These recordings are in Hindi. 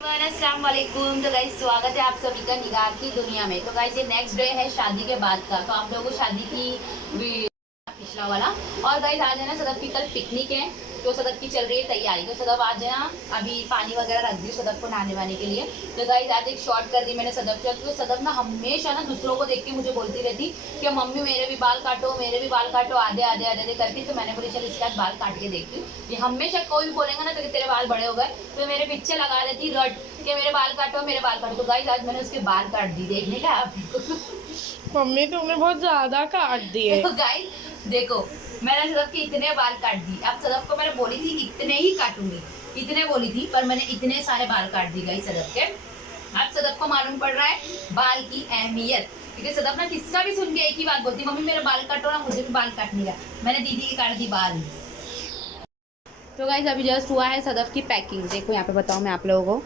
अस्सलाम वालेकुम। तो गाइस स्वागत है आप सभी का निगार की दुनिया में। तो गाइस ये नेक्स्ट डे है शादी के बाद का, तो आप लोगों को शादी की पिछला वाला। और गाइस आज है ना सदफ की कल पिकनिक है, तो सदफ की चल रही है तैयारी। तो सदफ आज है ना अभी पानी वगैरह रख दी सदफ को नहाने वाने के लिए। तो गाइस आज एक शॉर्ट कर दी मैंने सदफ का, क्योंकि सदफ ना हमेशा ना दूसरों को देख के मुझे बोलती रहती कि मम्मी मेरे भी बाल काटो, मेरे भी बाल काटो, आधे आधे आधे करती। तो मैंने बोली चल इसके बाद बाल काट के देखती हूँ। ये हमेशा कोई भी बोलेगा ना तो तेरे बाल बड़े हो गए, तो मेरे पीछे लगा देती रट कि मेरे बाल काटो, मेरे बाल काटो। तो गाइस आज मैंने उसके बाल काट दी, देखने का आप मम्मी तुमने बहुत ज्यादा काट दिए। तो गाइस देखो मैंने सदफ के इतने बाल काट दिए। अब सदफ को मैंने बोली थी इतने ही काटूंगी, इतने बोली थी, पर मैंने इतने सारे बाल काट दी गाइस सदफ के। अब सदफ को मालूम पड़ रहा है बाल की अहमियत, क्योंकि सदफ ना किसका भी सुन के एक ही बात बोलती, मम्मी मेरे बाल काटो ना, मुझे भी बाल काटने का। मैंने दीदी की काट दी बाल। तो गाइस अभी जस्ट हुआ है सदफ की पैकिंग। देखो यहाँ पे बताऊँ मैं आप लोगों को,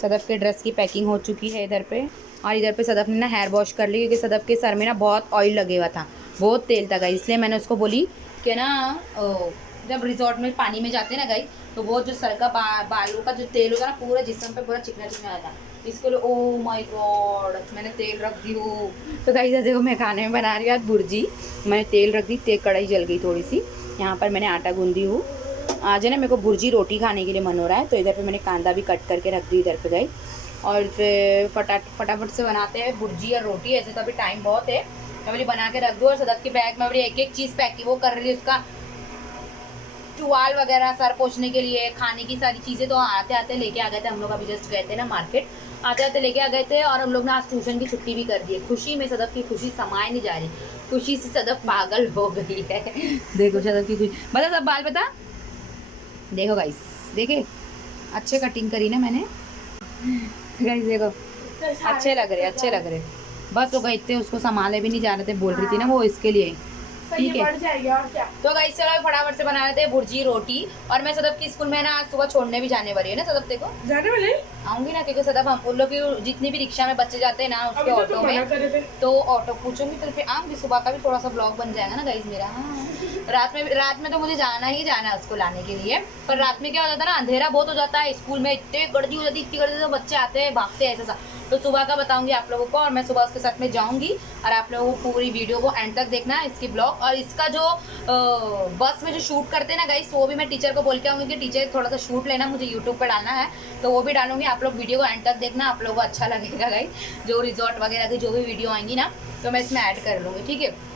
सदफ के ड्रेस की पैकिंग हो चुकी है इधर पे। और इधर पे सदफ ने ना हेयर वॉश कर ली, क्योंकि सदफ के सर में ना बहुत ऑयल लगे हुआ था, बहुत तेल था गाइस। इसलिए मैंने उसको बोली कि ना जब रिजॉर्ट में पानी में जाते हैं ना गाइस, तो वो जो सर का बालों का जो तेल होगा ना पूरा जिस्म पे पूरा चिकना चिकना आता है। इसके लिए ओ माय गॉड मैंने तेल रख दी हूँ। तो गाइस देखो मैं खाने में बना रही हूँ आज भुर्जी। मैंने तेल रख दी, तेल कढ़ाई जल गई थोड़ी सी। यहाँ पर मैंने आटा गूंदी हूँ। आज है ना मेरे को भुर्जी रोटी खाने के लिए मन हो रहा है, तो इधर पे मैंने कांदा भी कट करके रख दी इधर पे गाइस। और फिर फटाफट से बनाते हैं भुर्जी और रोटी। ऐसे तो अभी टाइम बहुत है, मैं बोली बना के रख दूँ। और सदफ के बैग में एक एक चीज़ पैक की वो कर रही है, उसका टुवाल वगैरह सर पोछने के लिए, खाने की सारी चीज़ें। तो आते आते लेके आ गए थे हम लोग, अभी जस्ट गए थे ना मार्केट, आते आते लेके आ गए थे। और हम लोग ने आज ट्यूशन की छुट्टी भी कर दी है। खुशी में सदफ की खुशी समाए नहीं जा रही, खुशी से सदफ पागल हो गई है। देखो सदफ की खुशी, बता सब बाल बता। देखो गाइस देखे अच्छे कटिंग करी ना मैंने गाइस, देखो अच्छे लग रहे, अच्छे लग रहे। बस वो गए थे, उसको संभाले भी नहीं जा रहे थे, बोल रही थी ना वो इसके लिए, ठीक है। तो गाइस चलो फटाफट से बना रहे थे भुर्जी रोटी। और मैं सदफ की स्कूल में ना आज सुबह छोड़ने भी जाने वाली है ना सदफ, देखो जाने वाले आऊंगी ना, क्योंकि सदफ हम उन लोग की जितनी भी रिक्शा में बच्चे जाते हैं ना उसके ऑटो में, तो ऑटो पूछूंगी तो फिर आऊंगी। सुबह का भी थोड़ा सा ब्लॉग बन जाएगा ना गाइस मेरा। हाँ रात में तो मुझे जाना ही जाना है उसको लाने के लिए। पर रात में क्या हो जाता है ना, अंधेरा बहुत हो जाता है, स्कूल में इतनी गर्दी हो जाती है, इतनी गर्दी, तो बच्चे आते हैं भागते हैं ऐसा। तो सुबह का बताऊंगी आप लोगों को, और मैं सुबह उसके साथ में जाऊंगी। और आप लोगों को पूरी वीडियो को एंड तक देखना है इसकी ब्लॉग। और इसका जो बस में जो शूट करते हैं ना गाइस, वो भी मैं टीचर को बोल के आऊँगी कि टीचर थोड़ा सा शूट लेना, मुझे यूट्यूब पर डालना है, तो वो भी डालूंगी। आप लोग वीडियो को एंड तक देखना, आप लोगों को अच्छा लगेगा गाइस। जो रिजॉर्ट वगैरह की जो भी वीडियो आएंगी ना, तो मैं इसमें ऐड कर लूँगी, ठीक है।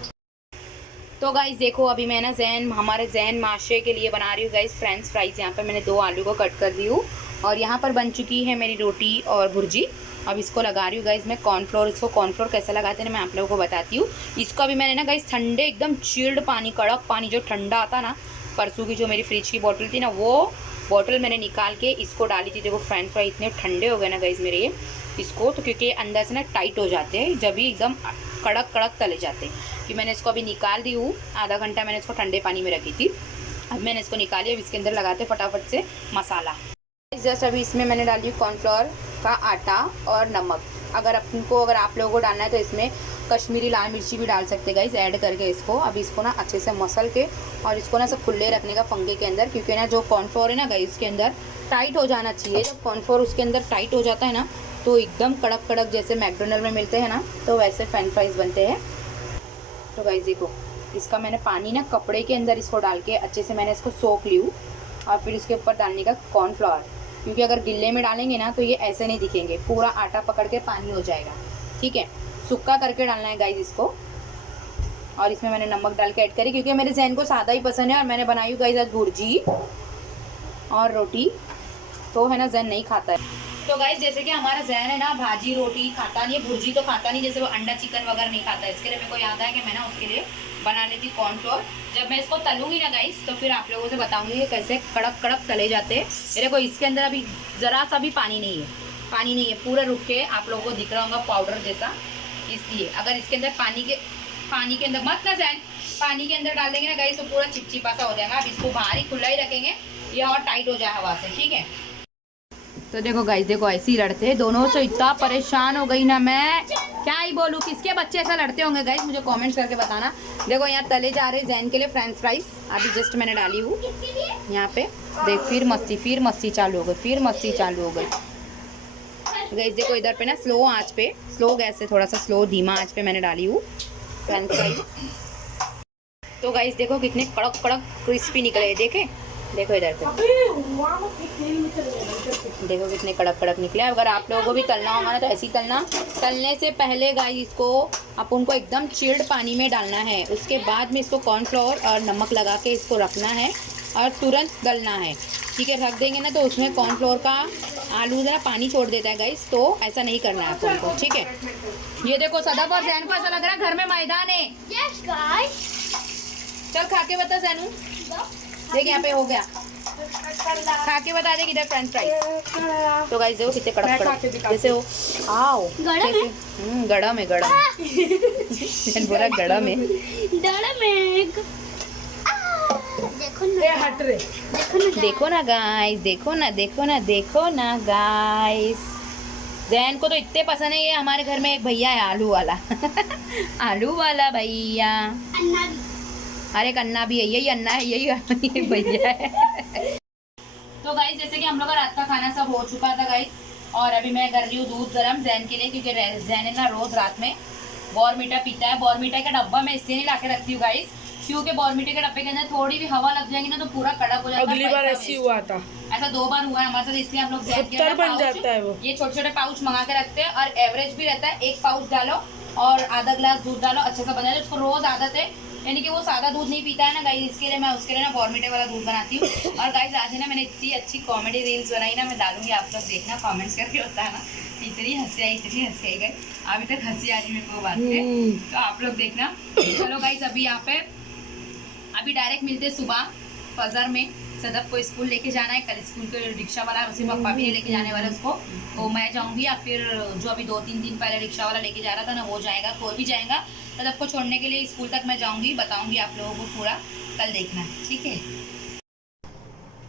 तो गाइस देखो अभी मैं ना हमारे जैन माशरे के लिए बना रही हूँ गाइस फ्रेंच फ्राइज़। यहाँ पर मैंने 2 आलू को कट कर दी हूँ, और यहाँ पर बन चुकी है मेरी रोटी और भुर्जी। अब इसको लगा रही हूँ गाइस मैं कॉर्नफ्लोर। इसको कॉर्नफ्लोर कैसे लगाते हैं ना मैं आप लोगों को बताती हूँ। इसको अभी मैंने ना गाइस ठंडे एकदम चिल्ड पानी, कड़क पानी जो ठंडा आता ना, परसों की जो मेरी फ्रिज की बॉटल थी ना, वो बॉटल मैंने निकाल के इसको डाली थी। देखो फ्रेंच फ्राई इतने ठंडे हो गए ना गाइस मेरे ये, इसको तो क्योंकि अंदर से ना टाइट हो जाते हैं जब भी एकदम कड़क कड़क तले जाते हैं, कि मैंने इसको अभी निकाल दी हूँ। आधा घंटा मैंने इसको ठंडे पानी में रखी थी, अब मैंने इसको निकाली। अब इसके अंदर लगाते फटाफट से मसाला। जस्ट अभी इसमें मैंने डाली कॉर्नफ्लोर का आटा और नमक। अगर आप लोगों को डालना है तो इसमें कश्मीरी लाल मिर्ची भी डाल सकते गाइस ऐड करके इसको। अब इसको ना अच्छे से मसल के और इसको ना सब खुले रखने का पंखे के अंदर, क्योंकि ना जो कॉर्नफ्लोर है ना गाइस इसके अंदर टाइट हो जाना चाहिए। जब कॉर्नफ्लोर उसके अंदर टाइट हो जाता है ना, तो एकदम कड़क कड़क जैसे मैकडोनल्ड में मिलते हैं ना, तो वैसे फ्रेंच फ्राइज़ बनते हैं। तो गाइस देखो इसका मैंने पानी ना कपड़े के अंदर इसको डाल के अच्छे से मैंने इसको सोख ली हूँ। और फिर इसके ऊपर डालने का कॉर्नफ्लोर, क्योंकि अगर गिल्ले में डालेंगे ना तो ये ऐसे नहीं दिखेंगे, पूरा आटा पकड़ के पानी हो जाएगा, ठीक है। सूखा करके डालना है गाइस इसको। और इसमें मैंने नमक डाल के ऐड करी, क्योंकि मेरे जैन को सादा ही पसंद है। और मैंने बनाई हूँ गाइस आज भुर्जी और रोटी, तो है ना जैन नहीं खाता है। तो गाइस जैसे कि हमारा जैन है ना भाजी रोटी खाता नहीं है, भुर्जी तो खाता नहीं, जैसे वो अंडा चिकन वगैरह नहीं खाता है। इसके लिए मेरे को याद है कि मैं ना उसके लिए बना लेती कॉर्नफ्लोर। जब मैं इसको तलूंगी ना गाइस, तो फिर आप लोगों से बताऊंगी कि कैसे कड़क कड़क तले जाते हैं। मेरे को इसके अंदर अभी ज़रा सा भी पानी नहीं है, पानी नहीं है, पूरा रुक के आप लोगों को दिख रहा होगा पाउडर जैसा। इसलिए अगर इसके अंदर पानी के अंदर मत ना जैन, पानी के अंदर डाल देंगे ना गाइस तो पूरा चिपचिपा सा हो जाएगा। अब इसको बाहर ही खुला ही रखेंगे, ये और टाइट हो जाए हवा से, ठीक है। तो देखो गाइस देखो ऐसे ही लड़ते हैं दोनों से, इतना परेशान हो गई ना मैं, क्या ही बोलूँ। किसके बच्चे ऐसा लड़ते होंगे गाइस, मुझे कमेंट्स करके बताना। देखो यहाँ तले जा रहे जैन के लिए फ्रेंच फ्राइज, अभी जस्ट मैंने डाली हूँ यहाँ पे। देख फिर मस्ती चालू हो गई, फिर मस्ती चालू हो गई। गाइस देखो इधर पे ना स्लो आंच पे, स्लो गैस से, थोड़ा सा स्लो धीमा आंच पे मैंने डाली हूँ फ्रेंच फ्राइज। तो गाइस देखो कितने कड़क कड़क क्रिस्पी निकले, देखे देखो इधर पे, देखो कितने कड़क कड़क निकले। अगर आप लोगों को भी तलना होगा ना तो ऐसे ही तलना। तलने से पहले गाइस इसको अपन को एकदम चिल्ड पानी में डालना है, उसके बाद में इसको कॉर्नफ्लोर और नमक लगा के इसको रखना है और तुरंत तलना है, ठीक है। रख देंगे ना तो उसमें कॉर्नफ्लोर का आलू ज़रा पानी छोड़ देता है गाइस, तो ऐसा नहीं करना है अपन को, ठीक है। ये देखो सदफ और जैन को ऐसा लग रहा है घर में मैदान है। यस गाइस, चल खा के बता जैनू, देख यहाँ पे हो गया, खा के बता दे किधर फ्रेंच फ्राइज। तो गाइस देखो कितने कड़क कड़क जैसे हो, आओ गड़म है, गड़म बोला गड़म है, देखो ना गाइस, देखो ना, देखो ना, देखो ना गाइस। जैन को तो इतने पसंद है, ये हमारे घर में एक भैया है आलू वाला आलू वाला भैया, अरे अन्ना भी है, यही अन्ना है, यही भैया है तो गाइस जैसे कि हम लोग का रात का खाना सब हो चुका था गाइस, और अभी मैं कर रही हूँ दूध गर्म जैन के लिए, क्योंकि जैन है ना रोज रात में बॉर्नविटा पीता है। बॉर्नविटा का डब्बा मैं इसलिए नहीं ला के रखती हूँ गाइस, क्योंकि बॉर्नविटा के डब्बे के अंदर थोड़ी भी हवा लग जाएगी ना तो पूरा कड़क हो जाता है। अगली बार ऐसी हुआ था, ऐसा 2 बार हुआ है हमारे साथ, इसलिए हम लोग बन जाता है वो। ये छोटे छोटे पाउच मंगा के रखते हैं, और एवरेज भी रहता है, 1 पाउच डालो और आधा ग्लास दूध डालो, अच्छा सा बन जाए। उसको रोज आदत है, यानी कि वो सादा दूध नहीं पीता है ना गाइस, इसके लिए मैं उसके लिए ना बॉर्नविटा वाला दूध बनाती हूँ। और गाइस आज है ना मैंने इतनी अच्छी कॉमेडी रील्स बनाई ना, मैं डालूंगी, आप लोग देखना कमेंट्स करके, होता है ना इतनी हंसी आई, इतनी हंसी आई गई, अभी तक हंसी आ रही मेरे को बात पे, तो आप लोग देखना। चलो गाइस अभी यहाँ पे अभी डायरेक्ट मिलते सुबह फजर में। सदफ को स्कूल लेके जाना है, कल स्कूल के रिक्शा वाला उसे पापा भी लेके जाने वाला उसको, तो मैं जाऊंगी, या फिर जो अभी 2-3 दिन पहले रिक्शा वाला लेके जा रहा था ना वो जाएगा, कोई भी जाएगा। सदफ को छोड़ने के लिए स्कूल तक मैं जाऊंगी, बताऊंगी आप लोगों को पूरा, कल देखना, ठीक है।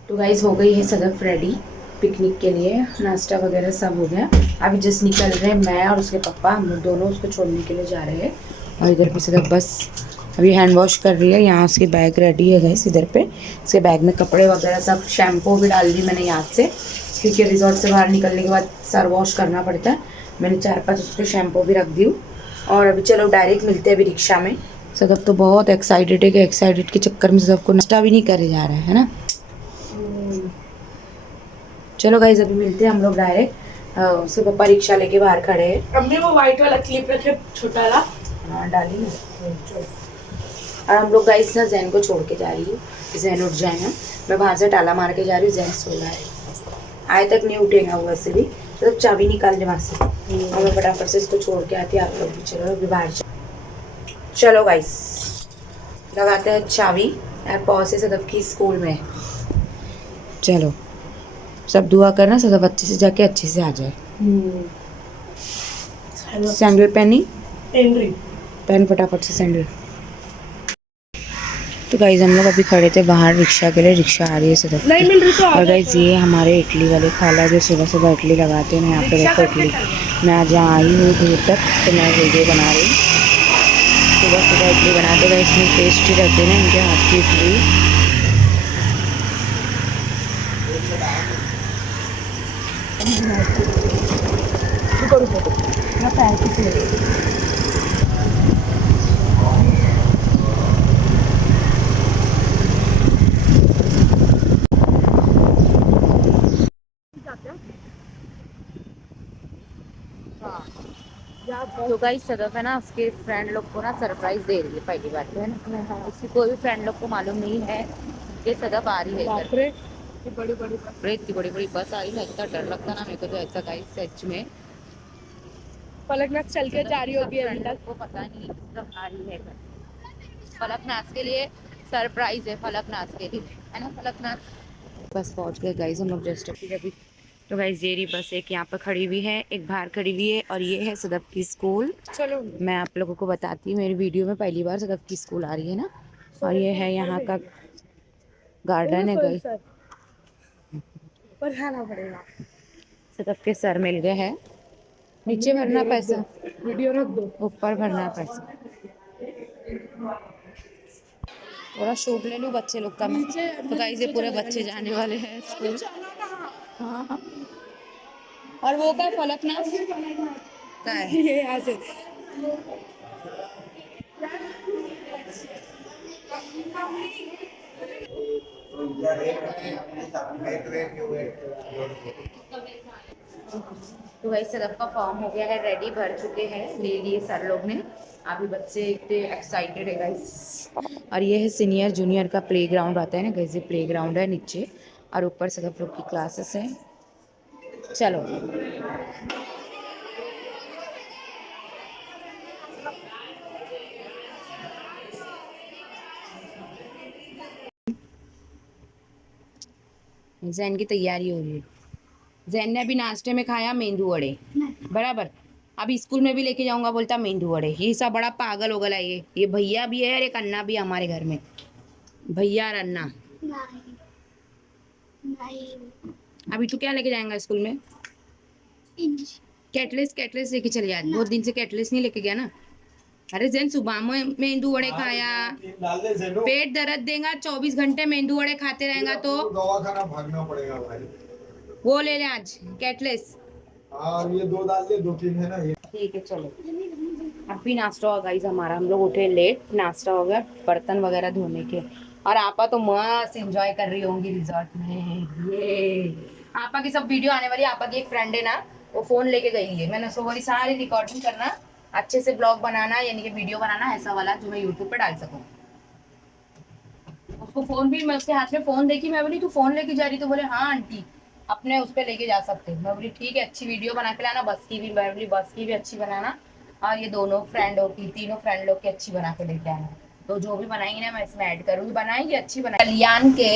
तो गाइस हो गई है सदफ रेडी पिकनिक के लिए, नाश्ता वगैरह सब हो गया, अभी जस्ट निकल रहे हैं, मैं और उसके पापा, हम लोग दोनों उसको छोड़ने के लिए जा रहे हैं। और इधर पे सदफ बस अभी हैंड वॉश कर रही है, यहाँ उसकी बैग रेडी है गाइस, इधर पे उसके बैग में कपड़े वगैरह सब, शैम्पू भी डाल दी मैंने याद से, क्योंकि रिजॉर्ट से बाहर निकलने के बाद सर वॉश करना पड़ता है, मैंने 4-5 उसके शैम्पू भी रख दी हूँ। और अभी चलो डायरेक्ट मिलते हैं अभी रिक्शा में। सदफ तो बहुत एक्साइटेड है कि एक्साइटेड के चक्कर में सदफ को नाश्ता भी नहीं करे जा रहा है ना। चलो गाइस अभी मिलते हैं हम लोग डायरेक्ट, उसके पापा रिक्शा लेके बाहर खड़े हैं। अम्मी वो व्हाइट वाला क्लिप रखे छोटा वाला, हाँ डाली ना। और हम लोग गाइस ना जैन को छोड़ के जा रही हूँ, जैन उठ जाए ना, मैं वहाँ से टाला मार के जा रही हूँ, जैन सो रहा है, आए तक नहीं उठेगा वो वैसे भी, तो चाबी निकाल दे वहाँ से, और मैं फटाफट से इसको छोड़ के आती, आप लोग भी चलो अभी बाहर। चलो गाइस लगाते हैं चाबी, यार पहुँचे से सदफ की स्कूल में, चलो सब दुआ करना सदफ अच्छे से जाके अच्छे से आ जाए। सैंडल पहनी, पहन फटाफट से सैंडल। तो गाइज हम लोग अभी खड़े थे बाहर रिक्शा के लिए, रिक्शा आ रही है सदफ नहीं मिल रही तो और गाइज ये हमारे इडली वाले खाला जो सुबह सुबह इडली लगाते हैं ना, यहाँ पे देखो इडली, मैं आज यहाँ आई हूँ दूर तक, तो मैं वीडियो बना रही हूँ, सुबह सुबह इडली बनाते गए, इसमें टेस्टी रहते हैं ना इनके हाथ की इडली। तो गाइस सदफ है ना उसके फ्रेंड लोग को ना सरप्राइज दे रही है पहली बार है ना, उसकी कोई भी फ्रेंड लोग को मालूम नहीं है कि सदफ आ रही है इधर। इतनी बड़ी बड़ी बस आ रही है, इतना डर लगता ना मेरे को तो ऐसा गाइस सच में। फलकनाथ चल के जा रही होगी अभी तक, को पता नहीं कब आ रही है, फलकनाथ के लिए सरप्राइज है, फलकनाथ के लिए है ना, फलकनाथ। बस पहुंच गए गाइस हम लोग जस्ट अभी। तो गाइस ये रही बस, एक यहाँ पर खड़ी हुई है, एक बाहर खड़ी हुई है, और ये है सदफ की स्कूल। चलो मैं आप लोगों को बताती हूँ, मेरी वीडियो में पहली बार सदफ की स्कूल आ रही है ना, और ये है यहाँ का गार्डन है गाइस, पर जाना पड़ेगा, सदफ के सर मिल गए हैं, नीचे भरना पैसा, वीडियो रख दो, ऊपर भरना पैसा, थोड़ा शूट ले लूँ बच्चे लोग का मैं। तो गाइस ये पूरे बच्चे जाने वाले हैं स्कूल। हाँ और वो क्या फलकनाथ क्या है? ये यहाँ से तो भाई सर आपका फॉर्म हो गया है रेडी, भर चुके हैं, ले लिए सर लोग ने। अभी बच्चे इतने एक्साइटेड है गाइस। और ये है सीनियर जूनियर का प्ले ग्राउंड आता है ना गाइस, ये प्ले ग्राउंड है नीचे, और ऊपर सदफ लोग की क्लासेस हैं। चलो जैन की तैयारी हो रही है। जैन ने अभी नाश्ते में खाया मेंदू वड़े बराबर, अभी स्कूल में भी लेके जाऊंगा बोलता मेंदू वड़े। ये सब बड़ा पागल हो गया ये भैया भी है और एक अन्ना भी है हमारे घर में, भैया और अन्ना। नहीं नहीं अभी तू क्या लेके जाएगा स्कूल में? कैटलेस, कैटलेस लेके चले जा, बहुत दिन से कैटलेस नहीं लेके गया ना। अरे जैन सुबह में मेंदू वड़े खाया, पेट दर्द देगा 24 घंटे मेंदू वड़े खाते रहेगा तो दवाखाना भागना पड़ेगा भाई। वो ले ले आज कैटलेस। हाँ ये 2 डाल दे, 2-3 है ना ये। ठीक है चलो। अब भी नाश्ता होगा गाइस हमारा, हम लोग उठे लेट, नाश्ता हो गया, बर्तन वगैरह धोने के। और आपा तो मस्त एंजॉय कर रही होंगी रिजॉर्ट में। ये आपा की सब वीडियो आने वाली है। आपा की एक फ्रेंड है ना, वो फोन लेके गई है, मैंने उसको बोली सारी रिकॉर्डिंग करना, अच्छे से ब्लॉग बनाना, यानी कि वीडियो बनाना ऐसा वाला जो मैं यूट्यूब पे डाल सकूँ। उसको फोन भी, मैं उसके हाथ में फोन देखी, मैं बोली तू फोन लेके जा रही? तो बोले हाँ आंटी अपने उस पर लेके जा सकते। मैं बोली ठीक है, अच्छी वीडियो बना के लाना, बस की भी, मैं बोली बस की भी अच्छी बनाना, और ये दोनों फ्रेंडों की, तीनों फ्रेंड लोग की अच्छी बना के लेके आना। तो जो भी बनाएंगे ना मैं इसमें ऐड करूँगी, बनाएंगे अच्छी बनाएंगे। कल्याण के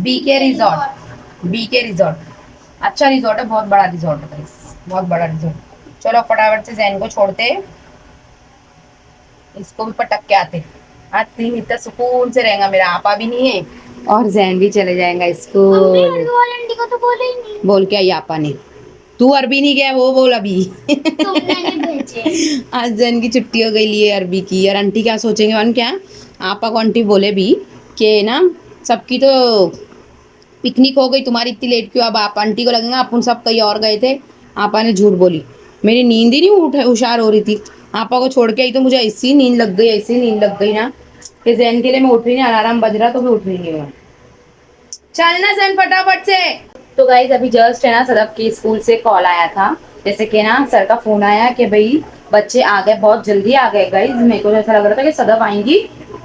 बीके रिजॉर्ट, बीके रिजॉर्ट अच्छा रिजॉर्ट है, बहुत बड़ा रिजॉर्ट है गाइस, बहुत बड़ा रिजॉर्ट। चलो फटाफट से जैन को छोड़ते, इसको भी पटक के आते। आज तीन इतना सुकून से रहेगा, मेरा आपा भी नहीं है और जैन भी चले जाएगा स्कूल। आंटी को तो बोले ही नहीं। बोल के आई आपा ने, तू अरबी नहीं गया वो बोल अभी। तुमने नहीं भेजे। आज जैन की छुट्टी हो गई लिए अरबी की। और आंटी क्या सोचेंगे वन, क्या आपा को आंटी बोले भी कि ना सबकी तो पिकनिक हो गई, तुम्हारी इतनी लेट क्यों? अब आप आंटी को लगेगा अपन सब कहीं और गए थे। आपा ने झूठ बोली, मेरी नींद ही नहीं होशियार हो रही थी। आपा को छोड़ के आई तो मुझे ऐसी नींद लग गई, ऐसी नींद लग गई ना कि जैन के लिए मैं उठ रही नहीं, अलार्म बज रहा तो भी उठ रही नहीं मैं। चलना जैन फटाफट से। तो गाइस अभी जस्ट है ना सदफ के स्कूल से कॉल आया था, जैसे कि ना सर का फोन आया कि भाई बच्चे आ गए, बहुत जल्दी आ गए गाइस। मेरे को ऐसा लग रहा था कि सदफ आएंगी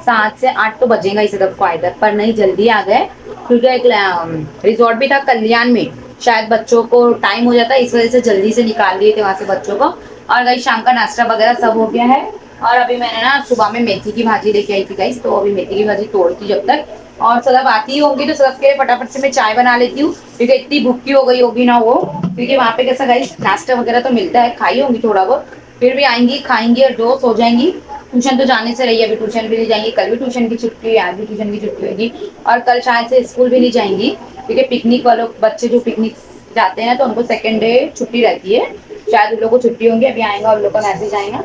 7 से 8 तो बजेगा ही सदफ को आए तक, पर नहीं जल्दी आ गए क्योंकि एक रिजॉर्ट भी था कल्याण में, शायद बच्चों को टाइम हो जाता है इस वजह से जल्दी से निकाल दिए थे वहां से बच्चों को। और गाइस शाम का नाश्ता वगैरह सब हो गया है। और अभी मैंने ना सुबह में मेथी की भाजी लेके आई थी गाइस, तो अभी मेथी की भाजी तोड़ती जब तक, और सदफ आती होंगी तो सदफ के लिए फटाफट से मैं चाय बना लेती हूँ क्योंकि इतनी भूखी हो गई होगी ना वो, क्योंकि वहाँ पे कैसा गाइस नाश्ता वगैरह तो मिलता है, खाई होंगी थोड़ा बहुत, फिर भी आएंगी खाएंगी और जो सो जाएंगी। ट्यूशन तो जाने से रही है, अभी ट्यूशन भी नहीं जाएंगी, कल भी ट्यूशन की छुट्टी है, आज भी ट्यूशन की छुट्टी होगी, और कल शायद से स्कूल भी नहीं जाएंगी क्योंकि पिकनिक वालों बच्चे जो पिकनिक जाते हैं तो उनको सेकेंड डे छुट्टी रहती है, शायद उन लोगों को छुट्टी होंगी। अभी आएंगा उन लोग का मैसेज आएगा,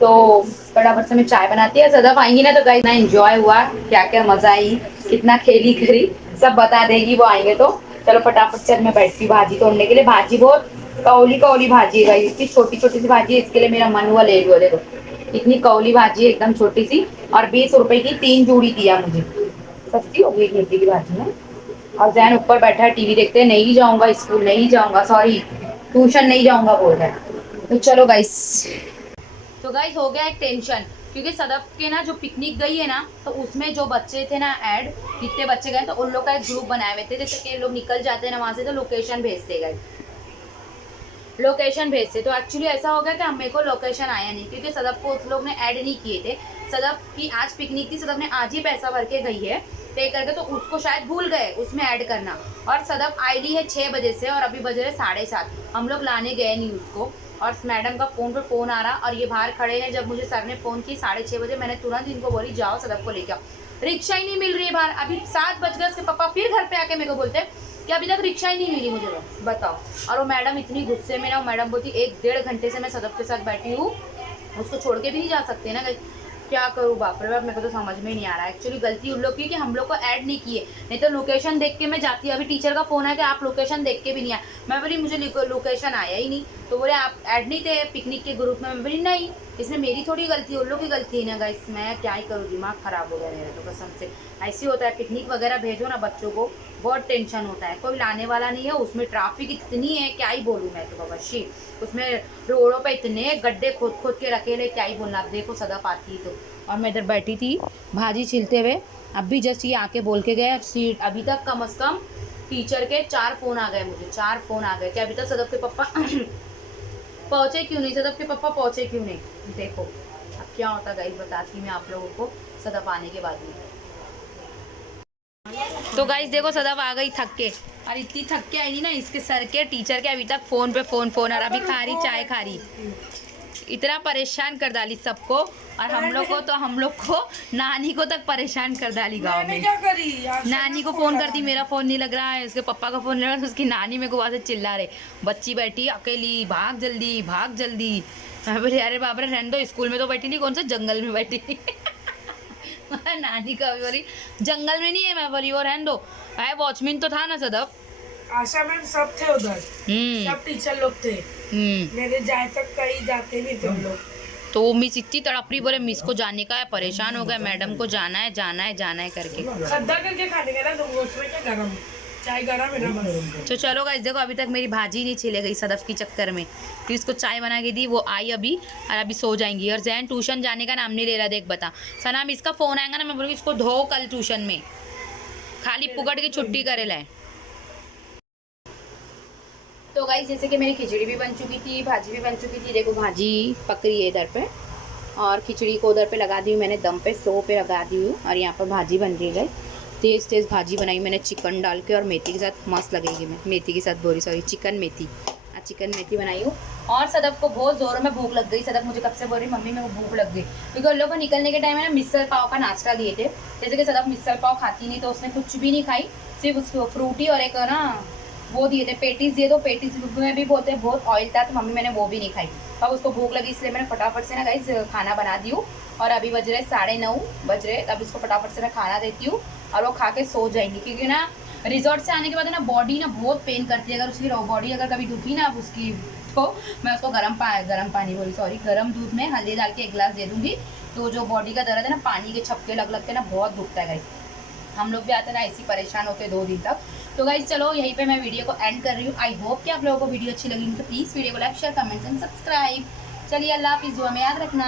तो फटाफट से मैं चाय बनाती है। सदफ आएंगी ना तो गाइस ना एंजॉय हुआ, क्या क्या मजा आई, कितना खेली करी, सब बता देगी वो आएंगे तो। चलो फटाफट से मैं बैठती भाजी तोड़ने के लिए। भाजी बहुत कौली कौली भाजी है, इतनी छोटी छोटी सी भाजी है, इसके लिए मेरा मन हुआ ले लो। देखो इतनी कौली भाजी है, एकदम छोटी सी, और 20 रुपए की 3 जोड़ी दिया मुझे, सस्ती हो गई मेथी की भाजी में। और जैन ऊपर बैठा है टीवी देखते, नहीं जाऊंगा स्कूल, नहीं जाऊंगा, सॉरी ट्यूशन नहीं जाऊंगा बोल रहा है। तो चलो गाइस, तो गाइस हो गया एक टेंशन क्योंकि सदफ के ना जो पिकनिक गई है ना तो उसमें जो बच्चे थे ना ऐड, कितने बच्चे गए तो उन लोग का एक ग्रुप बनाए हुए थे, जैसे कि लोग निकल जाते हैं ना वहाँ से तो लोकेशन भेजते गए, लोकेशन भेजते। तो एक्चुअली ऐसा हो गया कि मेरे को लोकेशन आया नहीं क्योंकि सदफ को उस लोग ने ऐड नहीं किए थे। सदफ की आज पिकनिक थी, सदफ ने आज ही पैसा भर के गई है पे करके, तो उसको शायद भूल गए उसमें ऐड करना। और सदफ आईडी है 6 बजे से और अभी बज रहे 7:30, हम लोग लाने गए नहीं उसको। और मैडम का फ़ोन पर फ़ोन आ रहा और ये बाहर खड़े हैं। जब मुझे सर ने फ़ोन की 6:30 बजे, मैंने तुरंत इनको बोली जाओ सदफ को लेके आओ, रिक्शा ही नहीं मिल रही है बाहर। अभी 7 बज गए, उसके पापा फिर घर पे आके मेरे को बोलते हैं कि अभी तक रिक्शा ही नहीं मिली मुझे, बताओ। और वो मैडम इतनी गुस्से में ना, वो मैडम बोलती 1-1.5 घंटे से मैं सदफ के साथ बैठी हूँ, उसको छोड़ के भी नहीं जा सकते ना। क्या करूँ बाप रे बाप, मेरे को तो समझ में नहीं आ रहा है। एक्चुअली गलती उन लोग की कि हम लोग को ऐड नहीं किए, नहीं तो लोकेशन देख के मैं जाती। अभी टीचर का फोन है कि आप लोकेशन देख के भी नहीं आए। मैं बोली मुझे लोकेशन आया ही नहीं, तो बोले आप ऐड नहीं थे पिकनिक के ग्रुप में। मैं बोली नहीं, इसमें मेरी थोड़ी गलती है, उन लोग की गलती है ना गाइस। मैं क्या ही करूँ, दिमाग खराब हो गया मेरा तो कसम से। ऐसे होता है, पिकनिक वगैरह भेजो ना बच्चों को, बहुत टेंशन होता है। कोई लाने वाला नहीं है, उसमें ट्रैफिक इतनी है, क्या ही बोलूँ मैं तो बाबा शी। उसमें रोडों पे इतने गड्ढे खोद खोद के रखे ले, क्या ही बोलना। आप देखो सदफ आती तो, और मैं इधर बैठी थी भाजी छिलते हुए। अभी जस्ट ये आके बोल के गए सीट, अभी तक कम से कम टीचर के 4 फ़ोन आ गए मुझे, 4 फ़ोन आ गए कि अभी तक सदफ के पापा पहुँचे क्यों नहीं, सदफ के पापा पहुँचे क्यों नहीं। देखो अब क्या होता गाइस, बताती मैं आप लोगों को सदफ आने के बाद में। तो गाइस देखो सदफ आ गई थक के, और इतनी थक के आई नहीं ना, इसके सर के टीचर के अभी तक फोन पे फोन, और अभी खा रही चाय खा रही। इतना परेशान कर डाली सबको, और हम लोग को नानी को तक परेशान कर डाली गाँव में। क्या करी यार, नानी को फोन करती, मेरा फोन नहीं लग रहा है, उसके पापा का फोन लग रहा है, उसकी नानी मेरे को वहाँ से चिल्ला रहे, बच्ची बैठी अकेली, भाग जल्दी भाग जल्दी। मैं बोली अरे बाप रे रहने दो, स्कूल में तो बैठी नहीं, कौन सा जंगल में बैठी। नानी का बोली जंगल में नहीं है, मैं बोली वो रहने दो, अरे वॉचमैन तो था ना सदफ। आशा मैम सब थे उधर, सब टीचर लोग थे, मेरे जाए तक कहीं जाते नहीं थे हम लोग। तो मिस इतनी तड़पड़ी, बोले मिस को जाने का है, परेशान हो गए, मैडम को जाना है जाना है जाना है करके। खद्दा करके खाने का ना, तो उसमें क्या गरम चाय गरम है ना बस। तो चलो गाइस देखो, अभी तक मेरी भाजी नहीं छिले गई सदफ की चक्कर में, फिर उसको चाय बना के दी, वो आई अभी, और अभी सो जाएंगी। और जैन ट्यूशन जाने का नाम नहीं ले रहा, देख बता सनाम, इसका फ़ोन आएगा ना, मैं बोलूँगी इसको धो कल ट्यूशन में, खाली पुकट की छुट्टी करे लाए। तो गाइस जैसे कि मेरी खिचड़ी भी बन चुकी थी, भाजी भी बन चुकी थी। देखो भाजी पक रही है इधर पे, और खिचड़ी को उधर पे लगा दी हूँ मैंने, दम पे स्लो पे लगा दी हूँ, और यहाँ पर भाजी बन रही है। तेज़ तेज़ भाजी बनाई मैंने चिकन डाल के, और मेथी के साथ मस्त लगेगी। मैं मेथी के साथ बोरी सॉरी चिकन मेथी, चिकन मेथी बनाई हूँ। और सदफ को बहुत ज़ोरों में भूख लग गई। सदफ मुझे कब से बोल रही मम्मी मेरे को भूख लग गई, क्योंकि उन लोग को निकलने के टाइम में ना मिसल पाव का नाश्ता दिए थे। जैसे कि सदफ मिसल पाव खाती नहीं, तो उसने कुछ भी नहीं खाई, सिर्फ उसको फ्रूटी और एक ना वो दिए थे पेटीज दिए, तो पेटीज में भी बोलते हैं बहुत ऑयल था, तो मम्मी मैंने वो भी नहीं खाई। अब उसको भूख लगी, इसलिए मैंने फटाफट से ना गाइस खाना बना दी हूँ। और अभी बज रहे 9:30 बज रहे, अब इसको फटाफट से मैं खाना देती हूँ, और वो खा के सो जाएंगी। क्योंकि ना रिजॉर्ट से आने के बाद ना बॉडी ना बहुत पेन करती है, अगर उसकी बॉडी अगर कभी दुखी ना उसकी, तो मैं उसको गर्म पानी बोली सॉरी गर्म दूध में हल्दी डाल के 1 गिलास दे दूँगी। तो जो बॉडी का दर्द है ना, पानी के छपके लग के ना बहुत दुखता है गाइस। हम लोग भी आते ना ऐसे परेशान होते 2 दिन तक। तो गाइस चलो यहीं पे मैं वीडियो को एंड कर रही हूँ। आई होप कि आप लोगों को वीडियो अच्छी लगी, तो प्लीज़ वीडियो को like share comment and subscribe. चलिए अल्लाह हाफिज़, दुआ में याद रखना।